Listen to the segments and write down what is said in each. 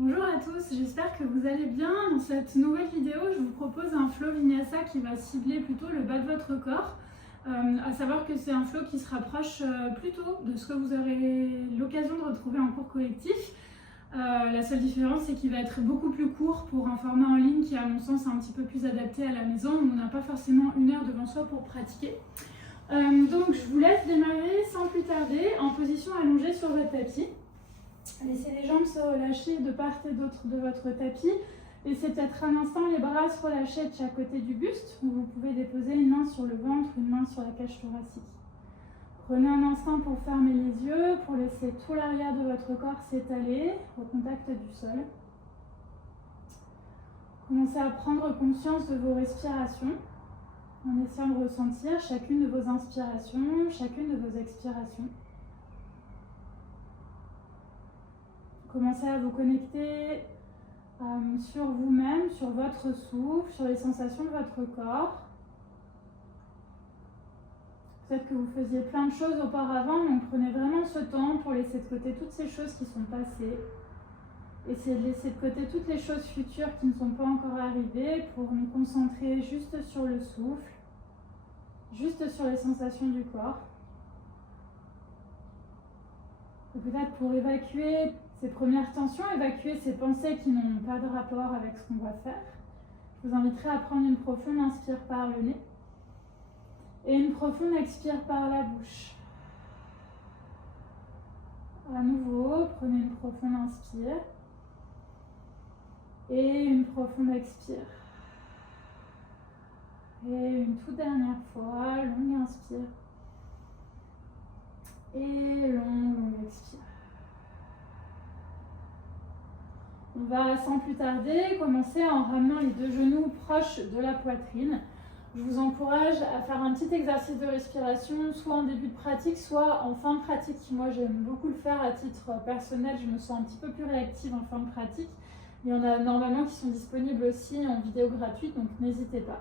Bonjour à tous, j'espère que vous allez bien. Dans cette nouvelle vidéo, je vous propose un flow vinyasa qui va cibler plutôt le bas de votre corps. À savoir que c'est un flow qui se rapproche plutôt de ce que vous aurez l'occasion de retrouver en cours collectif. La seule différence, c'est qu'il va être beaucoup plus court pour un format en ligne qui, à mon sens, est un petit peu plus adapté à la maison, où on n'a pas forcément une heure devant soi pour pratiquer. Donc je vous laisse démarrer sans plus tarder en position allongée sur votre tapis. Laissez les jambes se relâcher de part et d'autre de votre tapis. Laissez peut-être un instant les bras se relâcher de chaque côté du buste, où vous pouvez déposer une main sur le ventre, une main sur la cage thoracique. Prenez un instant pour fermer les yeux, pour laisser tout l'arrière de votre corps s'étaler au contact du sol. Commencez à prendre conscience de vos respirations, en essayant de ressentir chacune de vos inspirations, chacune de vos expirations. Commencez à vous connecter sur vous-même, sur votre souffle, sur les sensations de votre corps. Peut-être que vous faisiez plein de choses auparavant, donc prenez vraiment ce temps pour laisser de côté toutes ces choses qui sont passées. Essayez de laisser de côté toutes les choses futures qui ne sont pas encore arrivées pour nous concentrer juste sur le souffle, juste sur les sensations du corps. Et peut-être pour évacuer ces premières tensions, évacuer ces pensées qui n'ont pas de rapport avec ce qu'on va faire. Je vous inviterai à prendre une profonde inspire par le nez et une profonde expire par la bouche. À nouveau, prenez une profonde inspire et une profonde expire. Et une toute dernière fois, longue inspire et longue expire. On va sans plus tarder commencer en ramenant les deux genoux proches de la poitrine. Je vous encourage à faire un petit exercice de respiration, soit en début de pratique, soit en fin de pratique. Moi, j'aime beaucoup le faire à titre personnel, je me sens un petit peu plus réactive en fin de pratique. Il y en a normalement qui sont disponibles aussi en vidéo gratuite, donc n'hésitez pas.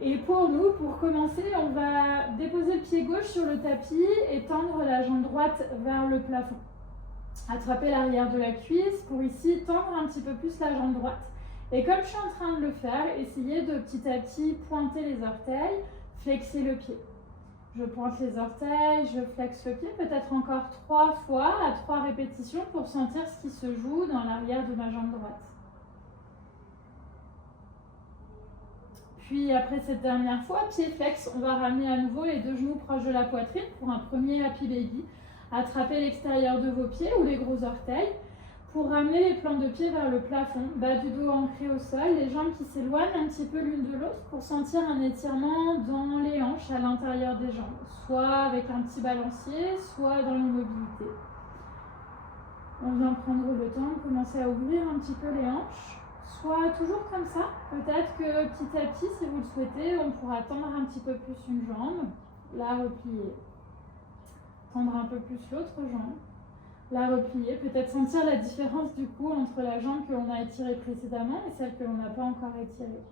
Et pour nous, pour commencer, on va déposer le pied gauche sur le tapis et tendre la jambe droite vers le plafond. Attrapez l'arrière de la cuisse pour ici tendre un petit peu plus la jambe droite. Et comme je suis en train de le faire, essayez de petit à petit pointer les orteils, flexer le pied. Je pointe les orteils, je flexe le pied, peut-être encore 3 fois à 3 répétitions pour sentir ce qui se joue dans l'arrière de ma jambe droite. Puis après cette dernière fois, pied flex, on va ramener à nouveau les deux genoux proches de la poitrine pour un premier happy baby. Attrapez l'extérieur de vos pieds ou les gros orteils pour ramener les plantes de pied vers le plafond, bas du dos ancré au sol, les jambes qui s'éloignent un petit peu l'une de l'autre pour sentir un étirement dans les hanches à l'intérieur des jambes, soit avec un petit balancier, soit dans l'immobilité. On vient prendre le temps de commencer à ouvrir un petit peu les hanches, soit toujours comme ça. Peut-être que petit à petit, si vous le souhaitez, on pourra tendre un petit peu plus une jambe, la replier. Tendre un peu plus l'autre jambe, la replier, peut-être sentir la différence du coup entre la jambe que l'on a étirée précédemment et celle que l'on n'a pas encore étirée.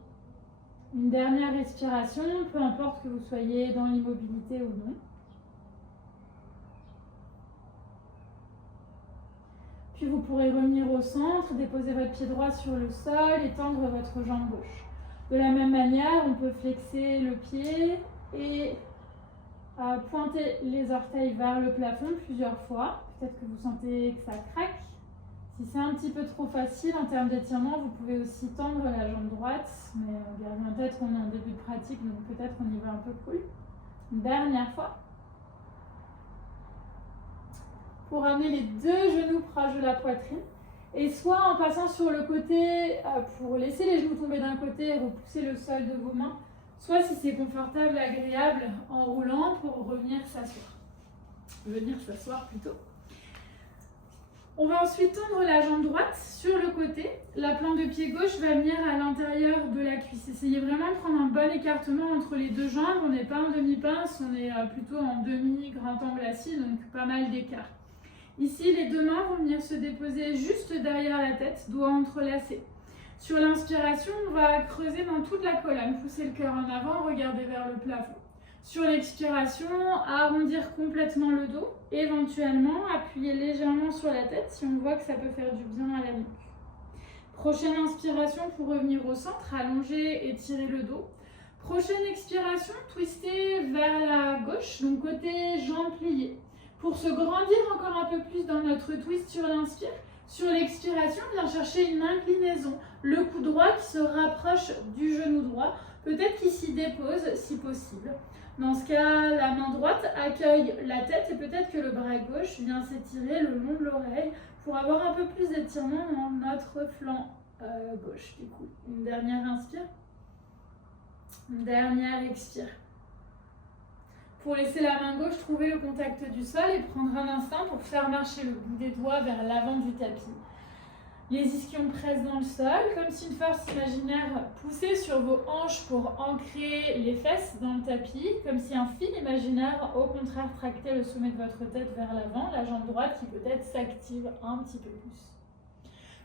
Une dernière respiration, peu importe que vous soyez dans l'immobilité ou non. Puis vous pourrez revenir au centre, déposer votre pied droit sur le sol et tendre votre jambe gauche. De la même manière, on peut flexer le pied et pointer les orteils vers le plafond plusieurs fois. Peut-être que vous sentez que ça craque. Si c'est un petit peu trop facile en termes d'étirement, vous pouvez aussi tendre la jambe droite. Mais gardez en tête qu'on est en début de pratique, donc peut-être qu'on y va un peu cool. Une dernière fois. Pour ramener les deux genoux proches de la poitrine. Et soit en passant sur le côté, pour laisser les genoux tomber d'un côté et repousser le sol de vos mains, soit si c'est confortable, agréable, en roulant pour revenir s'asseoir. Venir s'asseoir plutôt. On va ensuite tendre la jambe droite sur le côté. La plante de pied gauche va venir à l'intérieur de la cuisse. Essayez vraiment de prendre un bon écartement entre les deux jambes. On n'est pas en demi-pince, on est plutôt en demi-grand angle assis, donc pas mal d'écart. Ici, les deux mains vont venir se déposer juste derrière la tête, doigts entrelacés. Sur l'inspiration, on va creuser dans toute la colonne, pousser le cœur en avant, regarder vers le plafond. Sur l'expiration, arrondir complètement le dos, éventuellement appuyer légèrement sur la tête si on voit que ça peut faire du bien à la nuque. Prochaine inspiration pour revenir au centre, allonger et tirer le dos. Prochaine expiration, twister vers la gauche, donc côté jambes pliées. Pour se grandir encore un peu plus dans notre twist sur l'inspire, sur l'expiration, on vient chercher une inclinaison. Le cou droit qui se rapproche du genou droit, peut-être qu'il s'y dépose si possible. Dans ce cas, la main droite accueille la tête et peut-être que le bras gauche vient s'étirer le long de l'oreille pour avoir un peu plus d'étirement dans notre flanc gauche. Du coup, une dernière inspire, une dernière expire. Pour laisser la main gauche trouver le contact du sol et prendre un instant pour faire marcher le bout des doigts vers l'avant du tapis. Les ischions pressent dans le sol, comme si une force imaginaire poussait sur vos hanches pour ancrer les fesses dans le tapis, comme si un fil imaginaire, au contraire, tractait le sommet de votre tête vers l'avant, la jambe droite qui peut-être s'active un petit peu plus.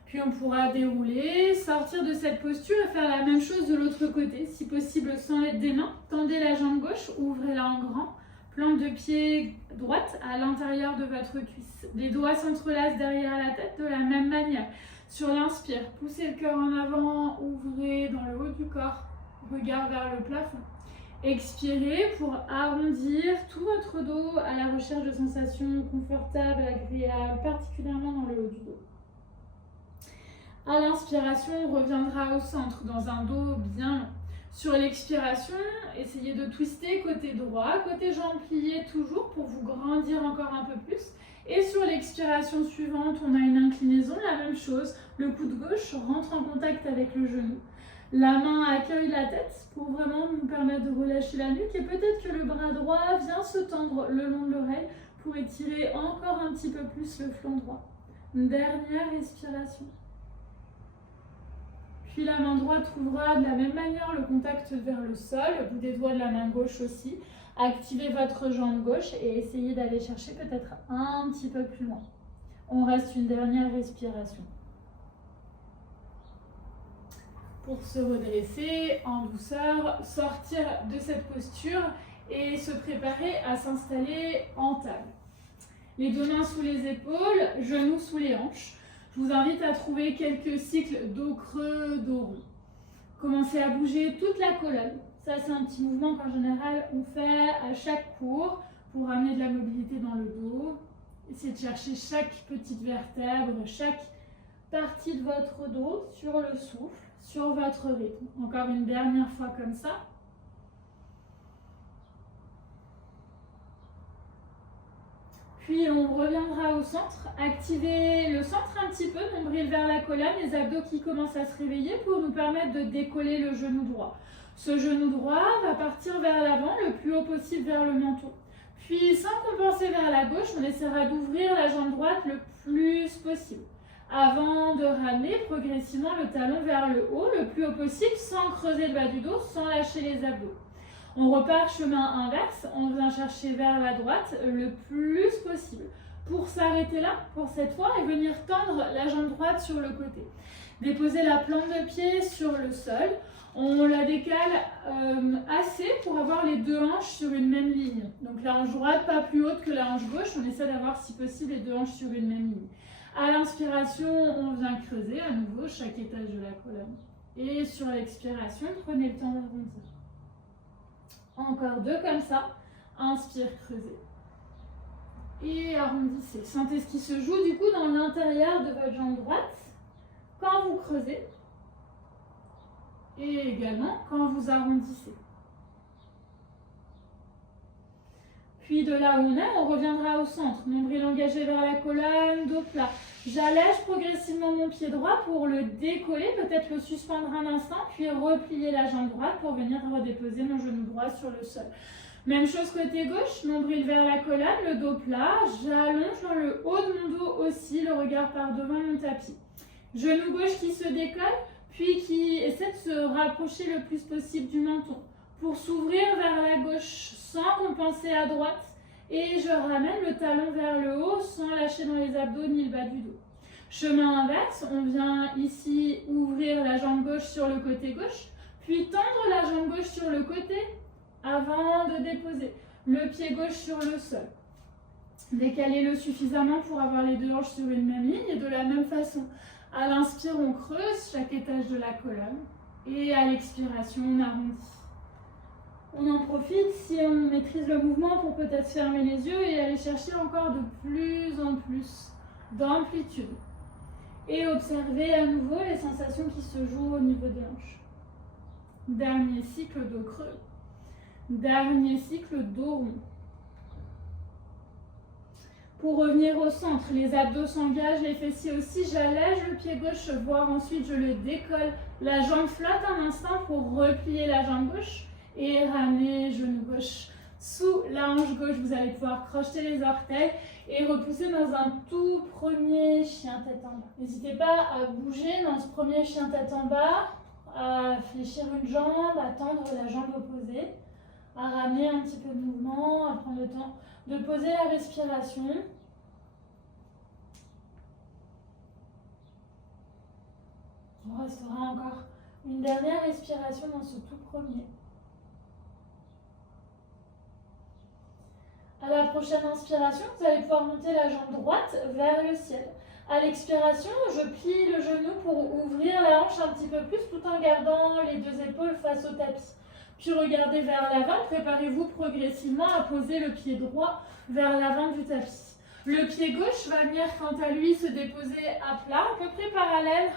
Puis on pourra dérouler, sortir de cette posture et faire la même chose de l'autre côté, si possible sans l'aide des mains. Tendez la jambe gauche, ouvrez-la en grand. Plante de pied droite à l'intérieur de votre cuisse. Les doigts s'entrelacent derrière la tête de la même manière. Sur l'inspire, poussez le cœur en avant, ouvrez dans le haut du corps, regard vers le plafond. Expirez pour arrondir tout votre dos à la recherche de sensations confortables, agréables, particulièrement dans le haut du dos. À l'inspiration, on reviendra au centre dans un dos bien long. Sur l'expiration, essayez de twister côté droit, côté jambes pliées toujours pour vous grandir encore un peu plus. Et sur l'expiration suivante, on a une inclinaison, la même chose. Le coude gauche rentre en contact avec le genou. La main accueille la tête pour vraiment nous permettre de relâcher la nuque. Et peut-être que le bras droit vient se tendre le long de l'oreille pour étirer encore un petit peu plus le flanc droit. Une dernière respiration. Puis la main droite trouvera de la même manière le contact vers le sol, le bout des doigts de la main gauche aussi. Activez votre jambe gauche et essayez d'aller chercher peut-être un petit peu plus loin. On reste une dernière respiration. Pour se redresser en douceur, sortir de cette posture et se préparer à s'installer en table. Les deux mains sous les épaules, genoux sous les hanches. Je vous invite à trouver quelques cycles dos creux, dos rond. Commencez à bouger toute la colonne. Ça, c'est un petit mouvement qu'en général, on fait à chaque cours pour amener de la mobilité dans le dos. Essayez de chercher chaque petite vertèbre, chaque partie de votre dos sur le souffle, sur votre rythme. Encore une dernière fois comme ça. Puis on reviendra au centre, activez le centre un petit peu, nombril vers la colonne, les abdos qui commencent à se réveiller pour nous permettre de décoller le genou droit. Ce genou droit va partir vers l'avant, le plus haut possible vers le menton. Puis sans compenser vers la gauche, on essaiera d'ouvrir la jambe droite le plus possible. Avant de ramener progressivement le talon vers le haut, le plus haut possible, sans creuser le bas du dos, sans lâcher les abdos. On repart chemin inverse, on vient chercher vers la droite le plus possible. Pour s'arrêter là, pour cette fois, et venir tendre la jambe droite sur le côté. Déposer la plante de pied sur le sol. On la décale assez pour avoir les deux hanches sur une même ligne. Donc la hanche droite pas plus haute que la hanche gauche. On essaie d'avoir si possible les deux hanches sur une même ligne. À l'inspiration, on vient creuser à nouveau chaque étage de la colonne. Et sur l'expiration, prenez le temps d'arrondir. Encore deux comme ça. Inspire, creusez. Et arrondissez. Sentez ce qui se joue du coup dans l'intérieur de votre jambe droite quand vous creusez. Et également quand vous arrondissez. Puis de là où on est, on reviendra au centre. Nombril engagé vers la colonne, dos plat. J'allège progressivement mon pied droit pour le décoller, peut-être le suspendre un instant, puis replier la jambe droite pour venir redéposer mon genou droit sur le sol. Même chose côté gauche, nombril vers la colonne, le dos plat. J'allonge dans le haut de mon dos aussi, le regard par devant mon tapis. Genou gauche qui se décolle, puis qui essaie de se rapprocher le plus possible du menton. Pour s'ouvrir vers la gauche sans compenser à droite. Et je ramène le talon vers le haut sans lâcher dans les abdos ni le bas du dos. Chemin inverse, on vient ici ouvrir la jambe gauche sur le côté gauche, puis tendre la jambe gauche sur le côté avant de déposer le pied gauche sur le sol. Décalez-le suffisamment pour avoir les deux hanches sur une même ligne et de la même façon. À l'inspire, on creuse chaque étage de la colonne. Et à l'expiration, on arrondit. On en profite si on maîtrise le mouvement pour peut-être fermer les yeux et aller chercher encore de plus en plus d'amplitude. Et observer à nouveau les sensations qui se jouent au niveau des hanches. Dernier cycle dos creux. Dernier cycle dos rond. Pour revenir au centre, les abdos s'engagent, les fessiers aussi. J'allège le pied gauche, voire ensuite je le décolle. La jambe flotte un instant pour replier la jambe gauche et ramener genou gauche sous la hanche gauche. Vous allez pouvoir crocheter les orteils et repousser dans un tout premier chien tête en bas. N'hésitez pas à bouger dans ce premier chien tête en bas, à fléchir une jambe, à tendre la jambe opposée, à ramener un petit peu de mouvement, à prendre le temps de poser la respiration. On restera encore une dernière respiration dans ce tout premier. À la prochaine inspiration, vous allez pouvoir monter la jambe droite vers le ciel. À l'expiration, je plie le genou pour ouvrir la hanche un petit peu plus tout en gardant les deux épaules face au tapis. Puis regardez vers l'avant, préparez-vous progressivement à poser le pied droit vers l'avant du tapis. Le pied gauche va venir quant à lui se déposer à plat, à peu près parallèle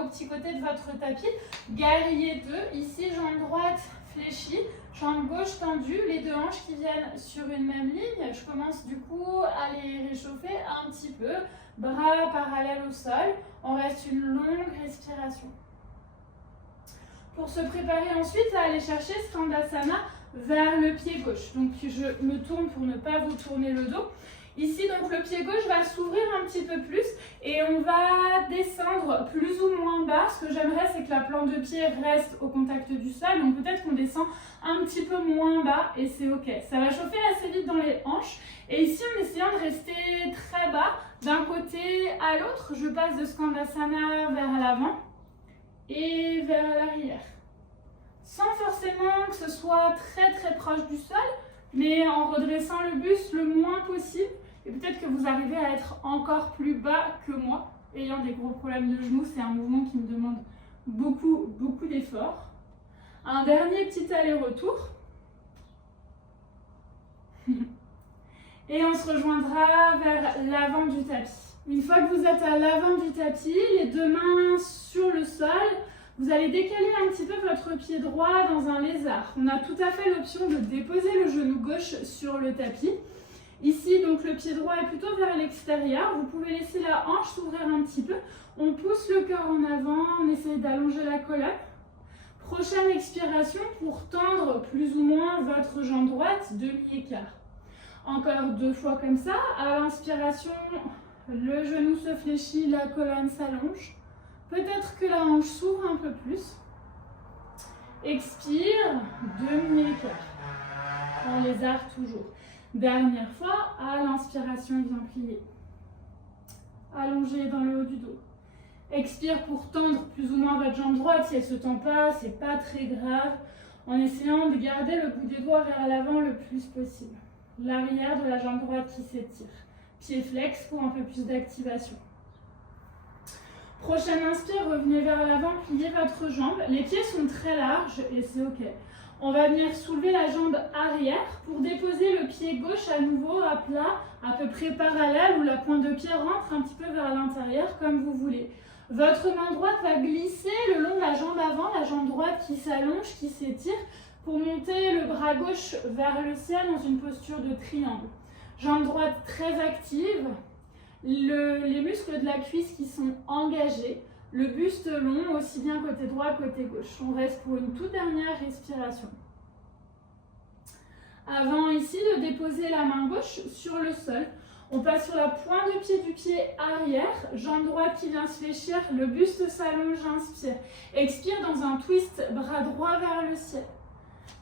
au petit côté de votre tapis. Guerrier 2, ici jambe droite fléchie, jambe gauche tendue, les deux hanches qui viennent sur une même ligne. Je commence du coup à les réchauffer un petit peu, bras parallèles au sol. On reste une longue respiration. Pour se préparer ensuite à aller chercher Skandasana vers le pied gauche. Donc je me tourne pour ne pas vous tourner le dos. Ici, donc le pied gauche va s'ouvrir un petit peu plus et on va descendre plus ou moins bas. Ce que j'aimerais, c'est que la plante de pied reste au contact du sol. Donc peut-être qu'on descend un petit peu moins bas et c'est ok. Ça va chauffer assez vite dans les hanches. Et ici, en essayant de rester très bas, d'un côté à l'autre, je passe de Skandasana vers l'avant et vers l'arrière. Sans forcément que ce soit très très proche du sol, mais en redressant le buste le moins possible. Et peut-être que vous arrivez à être encore plus bas que moi. Ayant des gros problèmes de genoux, c'est un mouvement qui me demande beaucoup d'efforts. Un dernier petit aller-retour. Et on se rejoindra vers l'avant du tapis. Une fois que vous êtes à l'avant du tapis, les deux mains sur le sol, vous allez décaler un petit peu votre pied droit dans un lézard. On a tout à fait l'option de déposer le genou gauche sur le tapis. Ici, donc, le pied droit est plutôt vers l'extérieur. Vous pouvez laisser la hanche s'ouvrir un petit peu. On pousse le corps en avant, on essaye d'allonger la colonne. Prochaine expiration pour tendre plus ou moins votre jambe droite, demi-écart. Encore 2 fois comme ça. À l'inspiration, le genou se fléchit, la colonne s'allonge. Peut-être que la hanche s'ouvre un peu plus. Expire, demi-écart. En lézard toujours. Dernière fois, à l'inspiration, bien plié. Allongé dans le haut du dos. Expire pour tendre plus ou moins votre jambe droite. Si elle ne se tend pas, c'est pas très grave. En essayant de garder le bout des doigts vers l'avant le plus possible. L'arrière de la jambe droite qui s'étire. Pied flex pour un peu plus d'activation. Prochaine inspire, revenez vers l'avant, pliez votre jambe. Les pieds sont très larges et c'est ok. On va venir soulever la jambe arrière pour déposer le pied gauche à nouveau à plat, à peu près parallèle, où la pointe de pied rentre un petit peu vers l'intérieur comme vous voulez. Votre main droite va glisser le long de la jambe avant, la jambe droite qui s'allonge, qui s'étire, pour monter le bras gauche vers le ciel dans une posture de triangle. Jambe droite très active, les muscles de la cuisse qui sont engagés, le buste long, aussi bien côté droit que côté gauche. On reste pour une toute dernière respiration. Avant ici de déposer la main gauche sur le sol, on passe sur la pointe de pied du pied arrière, jambe droite qui vient se fléchir, le buste s'allonge, inspire. Expire dans un twist, bras droit vers le ciel.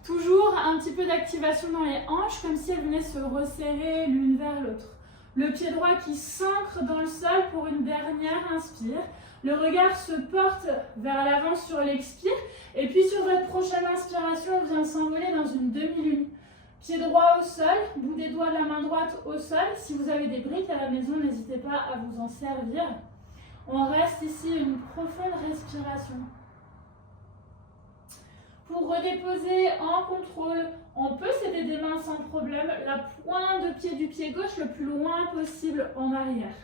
Toujours un petit peu d'activation dans les hanches, comme si elles venaient se resserrer l'une vers l'autre. Le pied droit qui s'ancre dans le sol pour une dernière inspire. Le regard se porte vers l'avant sur l'expire. Et puis sur votre prochaine inspiration, on vient s'envoler dans une demi-lune. Pied droit au sol, bout des doigts de la main droite au sol. Si vous avez des briques à la maison, n'hésitez pas à vous en servir. On reste ici une profonde respiration. Pour redéposer en contrôle, on peut s'aider des mains sans problème. La pointe de pied du pied gauche le plus loin possible en arrière.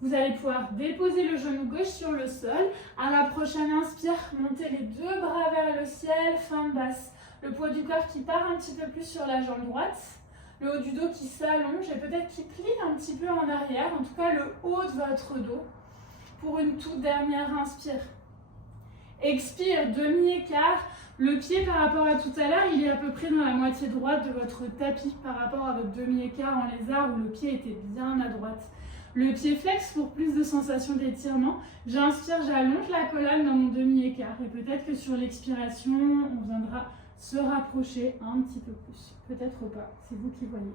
Vous allez pouvoir déposer le genou gauche sur le sol. À la prochaine inspire, montez les deux bras vers le ciel, fin basse. Le poids du corps qui part un petit peu plus sur la jambe droite. Le haut du dos qui s'allonge et peut-être qui plie un petit peu en arrière. En tout cas, le haut de votre dos. Pour une toute dernière inspire. Expire, demi-écart. Le pied par rapport à tout à l'heure, il est à peu près dans la moitié droite de votre tapis par rapport à votre demi-écart en lézard où le pied était bien à droite. Le pied flex pour plus de sensation d'étirement. J'inspire, j'allonge la colonne dans mon demi-écart. Et peut-être que sur l'expiration, on viendra se rapprocher un petit peu plus. Peut-être pas, c'est vous qui voyez.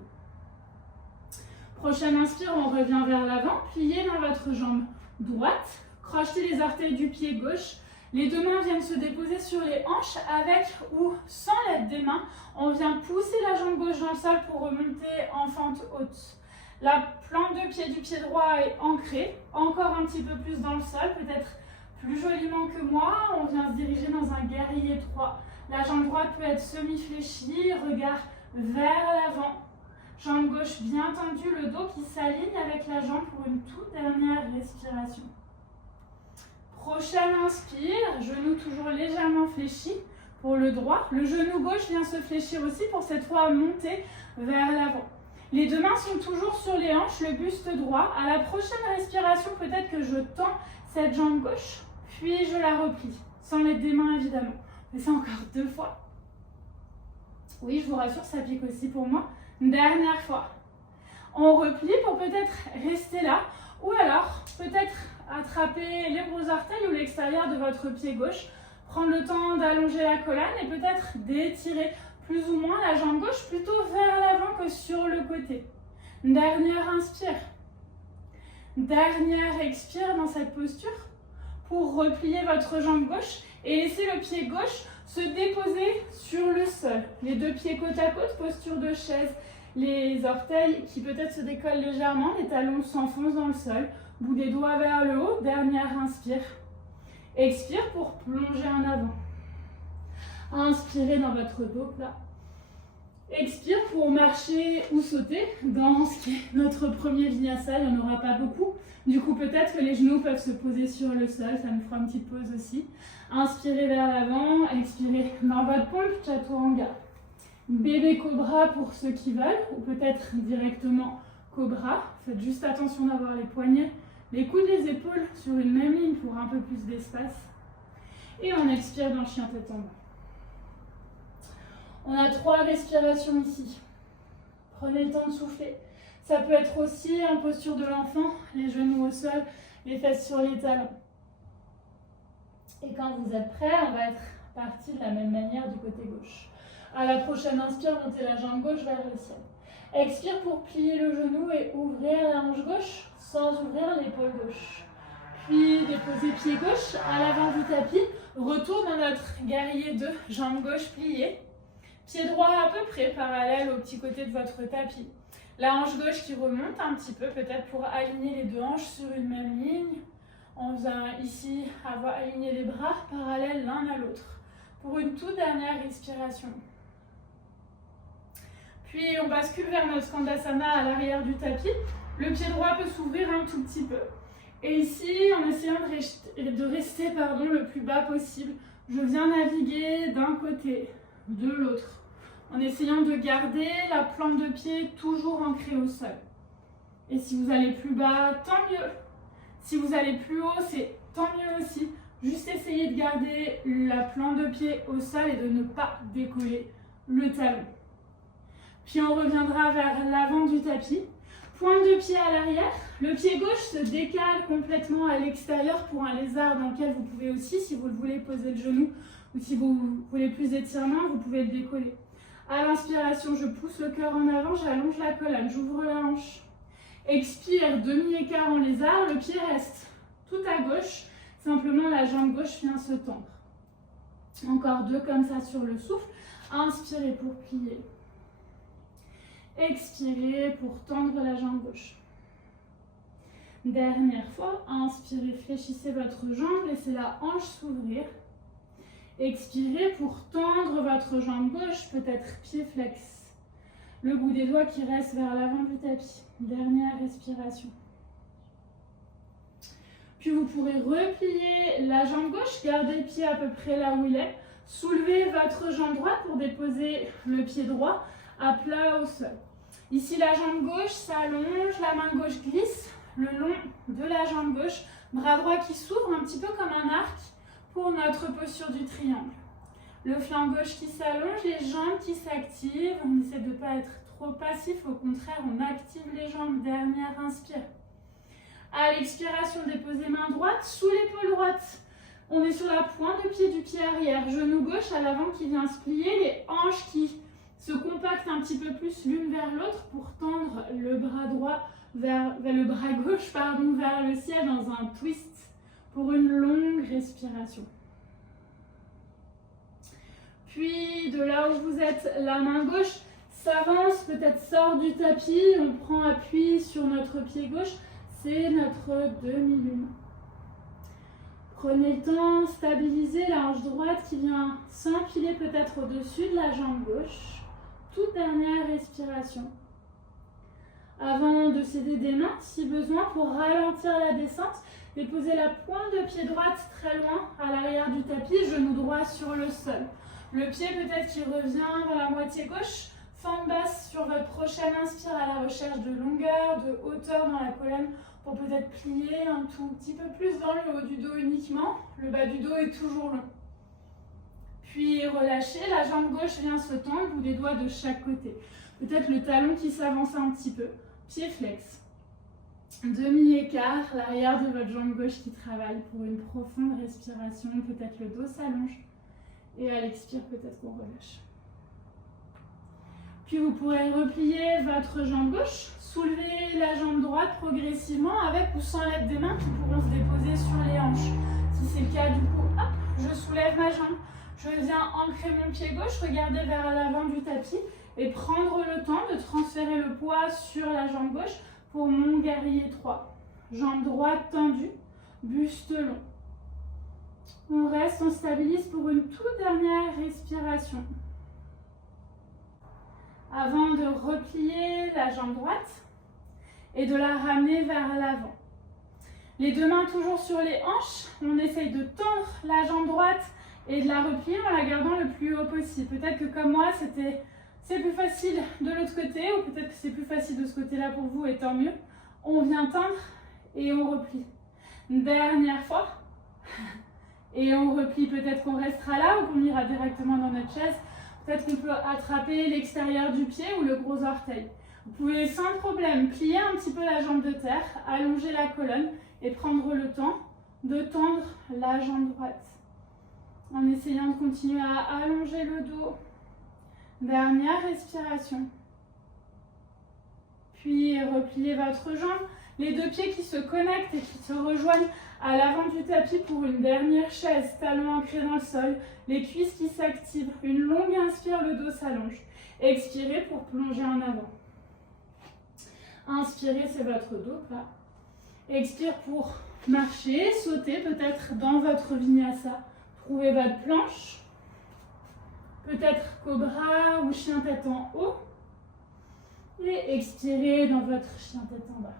Prochaine inspire, on revient vers l'avant. Pliez dans votre jambe droite. Crochetez les orteils du pied gauche. Les deux mains viennent se déposer sur les hanches avec ou sans l'aide des mains. On vient pousser la jambe gauche dans le sol pour remonter en fente haute. La plante de pied du pied droit est ancrée, encore un petit peu plus dans le sol, peut-être plus joliment que moi. On vient se diriger dans un guerrier 3. La jambe droite peut être semi-fléchie, regard vers l'avant. Jambe gauche bien tendue, le dos qui s'aligne avec la jambe pour une toute dernière respiration. Prochaine inspire, genou toujours légèrement fléchi pour le droit. Le genou gauche vient se fléchir aussi pour cette fois monter vers l'avant. Les deux mains sont toujours sur les hanches, le buste droit. À la prochaine respiration, peut-être que je tends cette jambe gauche, puis je la replie, sans l'aide des mains évidemment. Mais ça encore 2 fois. Oui, je vous rassure, ça pique aussi pour moi. Dernière fois. On replie pour peut-être rester là, ou alors peut-être attraper les gros orteils ou l'extérieur de votre pied gauche, prendre le temps d'allonger la colonne et peut-être d'étirer plus ou moins la jambe gauche plutôt vers l'avant que sur le côté. Dernière inspire. Dernière expire dans cette posture pour replier votre jambe gauche et laisser le pied gauche se déposer sur le sol. Les deux pieds côte à côte, posture de chaise. Les orteils qui peut-être se décollent légèrement, les talons s'enfoncent dans le sol. Bout des doigts vers le haut. Dernière inspire. Expire pour plonger en avant. Inspirez dans votre dos plat. Expire pour marcher ou sauter dans ce qui est notre premier vinyasa. Il n'y en aura pas beaucoup. Du coup, peut-être que les genoux peuvent se poser sur le sol. Ça nous fera une petite pause aussi. Inspirez vers l'avant. Expirez dans votre pompe, chaturanga. Bébé cobra pour ceux qui veulent. Ou peut-être directement cobra. Faites juste attention d'avoir les poignets, les coudes, les épaules sur une même ligne pour un peu plus d'espace. Et on expire dans chien tête en bas. On a 3 respirations ici. Prenez le temps de souffler. Ça peut être aussi en posture de l'enfant, les genoux au sol, les fesses sur les talons. Et quand vous êtes prêts, on va être parti de la même manière du côté gauche. À la prochaine inspire, montez la jambe gauche vers le ciel. Expire pour plier le genou et ouvrir la hanche gauche sans ouvrir l'épaule gauche. Puis déposez pied gauche à l'avant du tapis. Retour dans notre guerrier 2, jambe gauche pliée. Pied droit à peu près parallèle au petit côté de votre tapis. La hanche gauche qui remonte un petit peu, peut-être pour aligner les deux hanches sur une même ligne. On vient ici avoir aligné les bras parallèles l'un à l'autre. Pour une toute dernière respiration. Puis on bascule vers notre Skandasana à l'arrière du tapis. Le pied droit peut s'ouvrir un tout petit peu. Et ici, en essayant de rester le plus bas possible, je viens naviguer d'un côté, de l'autre, en essayant de garder la plante de pied toujours ancrée au sol. Et si vous allez plus bas, tant mieux. Si vous allez plus haut, c'est tant mieux aussi. Juste essayer de garder la plante de pied au sol et de ne pas décoller le talon. Puis on reviendra vers l'avant du tapis. Pointe de pied à l'arrière. Le pied gauche se décale complètement à l'extérieur pour un lézard dans lequel vous pouvez aussi, si vous le voulez, poser le genou. Ou si vous voulez plus d'étirement, vous pouvez le décoller. À l'inspiration, je pousse le cœur en avant, j'allonge la colonne, j'ouvre la hanche. Expire, demi-écart en lézard, le pied reste tout à gauche. Simplement, la jambe gauche vient se tendre. Encore 2 comme ça sur le souffle. Inspirez pour plier. Expirez pour tendre la jambe gauche. Dernière fois, inspirez, fléchissez votre jambe, laissez la hanche s'ouvrir. Expirez pour tendre votre jambe gauche, peut-être pied flex. Le bout des doigts qui reste vers l'avant du tapis. Dernière respiration. Puis vous pourrez replier la jambe gauche, garder le pied à peu près là où il est. Soulevez votre jambe droite pour déposer le pied droit à plat au sol. Ici, la jambe gauche s'allonge, la main gauche glisse le long de la jambe gauche. Bras droit qui s'ouvre un petit peu comme un arc pour notre posture du triangle. Le flanc gauche qui s'allonge, les jambes qui s'activent. On essaie de ne pas être trop passif, au contraire, on active les jambes. Dernière inspire. À l'expiration, déposez main droite sous l'épaule droite. On est sur la pointe de pied du pied arrière. Genou gauche à l'avant qui vient se plier. Les hanches qui se compactent un petit peu plus l'une vers l'autre pour tendre le bras droit vers le bras gauche vers le ciel dans un twist pour une longue respiration. Puis de là où vous êtes, la main gauche s'avance, peut-être sort du tapis. On prend appui sur notre pied gauche. C'est notre demi-lune. Prenez le temps, stabilisez la hanche droite qui vient s'empiler peut-être au-dessus de la jambe gauche. Toute dernière respiration. Avant de céder des mains, si besoin, pour ralentir la descente, déposez la pointe de pied droite très loin à l'arrière du tapis, genou droit sur le sol. Le pied peut-être qui revient vers la moitié gauche. Fente basse sur votre prochaine inspire à la recherche de longueur, de hauteur dans la colonne pour peut-être plier un tout petit peu plus dans le haut du dos uniquement. Le bas du dos est toujours long. Puis relâchez, la jambe gauche vient se tendre, bout des doigts de chaque côté. Peut-être le talon qui s'avance un petit peu. Pied flex. Demi-écart, l'arrière de votre jambe gauche qui travaille pour une profonde respiration. Peut-être le dos s'allonge. Et à l'expire, peut-être qu'on relâche. Puis vous pourrez replier votre jambe gauche, soulever la jambe droite progressivement avec ou sans l'aide des mains qui pourront se déposer sur les hanches. Si c'est le cas, du coup, hop, je soulève ma jambe, je viens ancrer mon pied gauche, regarder vers l'avant du tapis et prendre le temps de transférer le poids sur la jambe gauche pour mon guerrier 3. Jambe droite tendue, buste long. On reste, on stabilise pour une toute dernière respiration. Avant de replier la jambe droite et de la ramener vers l'avant. Les deux mains toujours sur les hanches, on essaye de tendre la jambe droite et de la replier en la gardant le plus haut possible. Peut-être que comme moi, c'est plus facile de l'autre côté, ou peut-être que c'est plus facile de ce côté-là pour vous, et tant mieux. On vient tendre et on replie. Une dernière fois. Et on replie, peut-être qu'on restera là ou qu'on ira directement dans notre chaise. Peut-être qu'on peut attraper l'extérieur du pied ou le gros orteil. Vous pouvez sans problème plier un petit peu la jambe de terre, allonger la colonne et prendre le temps de tendre la jambe droite. En essayant de continuer à allonger le dos. Dernière respiration. Puis repliez votre jambe. Les deux pieds qui se connectent et qui se rejoignent à l'avant du tapis pour une dernière chaise. Talons ancrés dans le sol. Les cuisses qui s'activent. Une longue inspire, le dos s'allonge. Expirez pour plonger en avant. Inspirez, c'est votre dos plat. Expire pour marcher, sauter peut-être dans votre vinyasa. Trouvez votre planche. Peut-être cobra ou chien tête en haut. Et expirez dans votre chien tête en bas.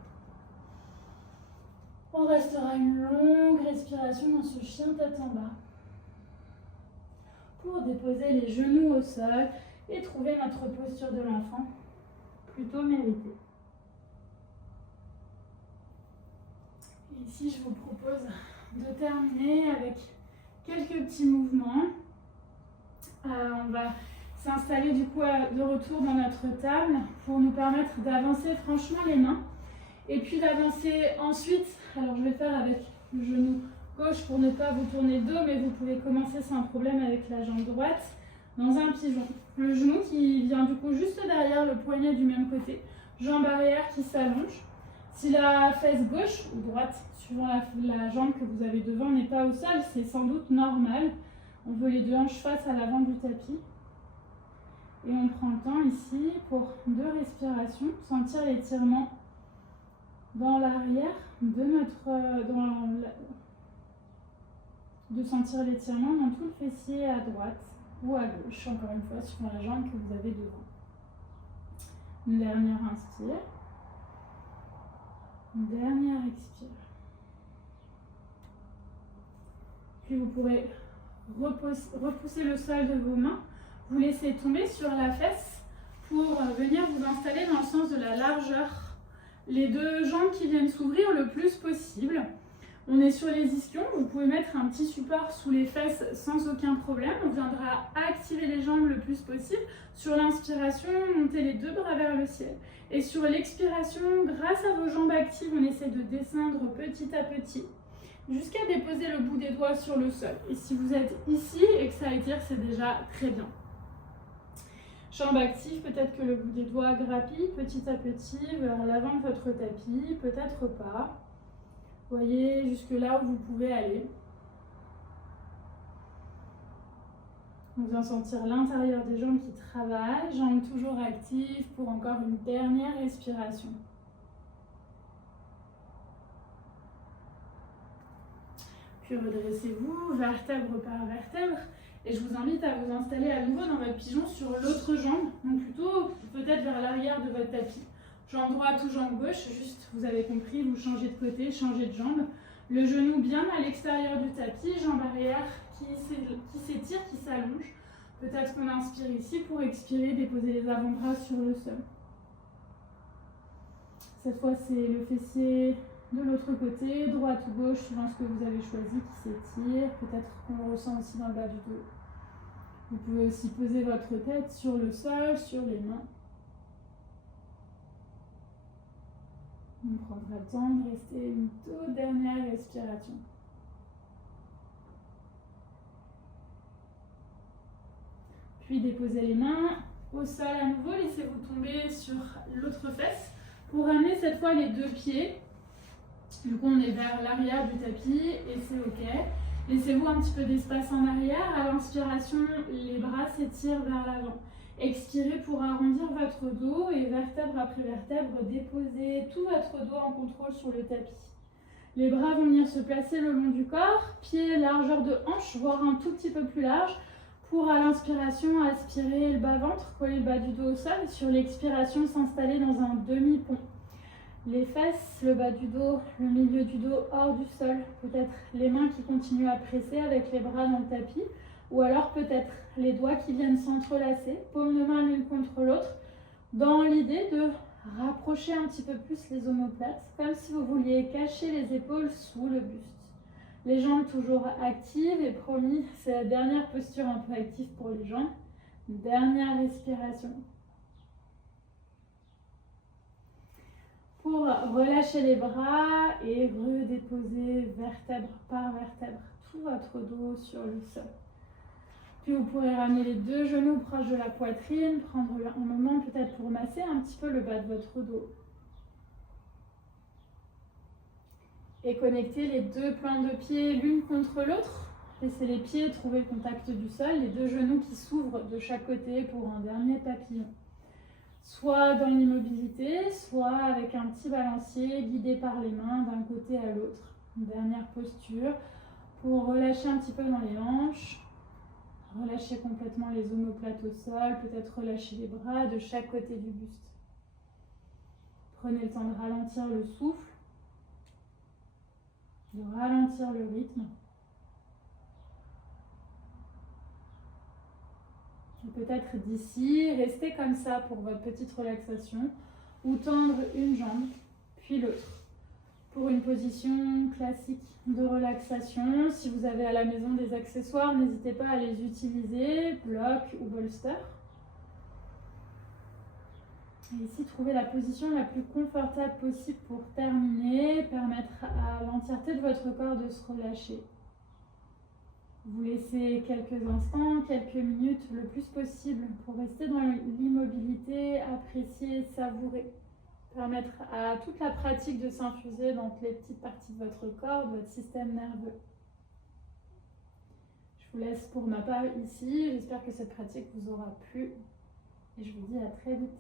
On restera une longue respiration dans ce chien tête en bas. Pour déposer les genoux au sol et trouver notre posture de l'enfant plutôt méritée. Et ici, je vous propose de terminer avec quelques petits mouvements. On va s'installer du coup de retour dans notre table pour nous permettre d'avancer franchement les mains. Et puis d'avancer ensuite, alors je vais faire avec le genou gauche pour ne pas vous tourner le dos, mais vous pouvez commencer sans problème avec la jambe droite dans un pigeon. Le genou qui vient du coup juste derrière le poignet du même côté, jambe arrière qui s'allonge. Si la fesse gauche ou droite, suivant la jambe que vous avez devant, n'est pas au sol, c'est sans doute normal. On veut les deux hanches face à l'avant du tapis. Et on prend le temps ici pour 2 respirations, sentir l'étirement dans l'arrière de de sentir l'étirement dans tout le fessier à droite ou à gauche, encore une fois, sur la jambe que vous avez devant. Une dernière inspire. Une dernière expire. Puis vous pourrez repousser le sol de vos mains, vous laissez tomber sur la fesse pour venir vous installer dans le sens de la largeur. Les deux jambes qui viennent s'ouvrir le plus possible. On est sur les ischions, vous pouvez mettre un petit support sous les fesses sans aucun problème. On viendra activer les jambes le plus possible. Sur l'inspiration, montez les deux bras vers le ciel. Et sur l'expiration, grâce à vos jambes actives, on essaie de descendre petit à petit jusqu'à déposer le bout des doigts sur le sol. Et si vous êtes ici et que ça étire, c'est déjà très bien. Jambes actives, peut-être que le bout des doigts grappille petit à petit vers l'avant de votre tapis, peut-être pas. Voyez jusque là où vous pouvez aller. On vient sentir l'intérieur des jambes qui travaillent, jambes toujours actives pour encore une dernière respiration. Puis redressez-vous, vertèbre par vertèbre. Et je vous invite à vous installer à nouveau dans votre pigeon sur l'autre jambe, donc plutôt peut-être vers l'arrière de votre tapis. Jambe droite ou jambe gauche, juste vous avez compris, vous changez de côté, changez de jambe. Le genou bien à l'extérieur du tapis, jambe arrière qui s'étire, qui s'allonge. Peut-être qu'on inspire ici pour expirer, déposer les avant-bras sur le sol. Cette fois, c'est le fessier de l'autre côté, droite ou gauche, suivant ce que vous avez choisi, qui s'étire. Peut-être qu'on le ressent aussi dans le bas du dos. Vous pouvez aussi poser votre tête sur le sol, sur les mains. On prendra le temps de rester une toute dernière respiration. Puis déposez les mains au sol à nouveau, laissez-vous tomber sur l'autre fesse pour ramener cette fois les deux pieds. Du coup, on est vers l'arrière du tapis et c'est ok. Laissez-vous un petit peu d'espace en arrière. À l'inspiration, les bras s'étirent vers l'avant. Expirez pour arrondir votre dos et vertèbre après vertèbre, déposez tout votre dos en contrôle sur le tapis. Les bras vont venir se placer le long du corps, pieds largeur de hanche, voire un tout petit peu plus large. Pour à l'inspiration, aspirer le bas-ventre, coller le bas du dos au sol. Sur l'expiration, s'installer dans un demi-pont. Les fesses, le bas du dos, le milieu du dos hors du sol. Peut-être les mains qui continuent à presser avec les bras dans le tapis. Ou alors peut-être les doigts qui viennent s'entrelacer, paumes de main l'une contre l'autre, dans l'idée de rapprocher un petit peu plus les omoplates, comme si vous vouliez cacher les épaules sous le buste. Les jambes toujours actives et promis, c'est la dernière posture un peu active pour les jambes. Dernière respiration. Pour relâcher les bras et redéposer vertèbre par vertèbre tout votre dos sur le sol. Puis vous pourrez ramener les deux genoux proches de la poitrine, prendre un moment peut-être pour masser un petit peu le bas de votre dos. Et connecter les deux pointes de pied l'une contre l'autre. Laissez les pieds trouver le contact du sol, les deux genoux qui s'ouvrent de chaque côté pour un dernier papillon. Soit dans l'immobilité, soit avec un petit balancier guidé par les mains d'un côté à l'autre. Une dernière posture pour relâcher un petit peu dans les hanches. Relâchez complètement les omoplates au sol, peut-être relâcher les bras de chaque côté du buste. Prenez le temps de ralentir le souffle, de ralentir le rythme. Et peut-être d'ici, restez comme ça pour votre petite relaxation, ou tendre une jambe, puis l'autre. Pour une position classique de relaxation, si vous avez à la maison des accessoires, n'hésitez pas à les utiliser, bloc ou bolster. Et ici, trouvez la position la plus confortable possible pour terminer, permettre à l'entièreté de votre corps de se relâcher. Vous laissez quelques instants, quelques minutes, le plus possible, pour rester dans l'immobilité, apprécier, savourer. Permettre à toute la pratique de s'infuser dans les petites parties de votre corps, de votre système nerveux. Je vous laisse pour ma part ici. J'espère que cette pratique vous aura plu et je vous dis à très vite.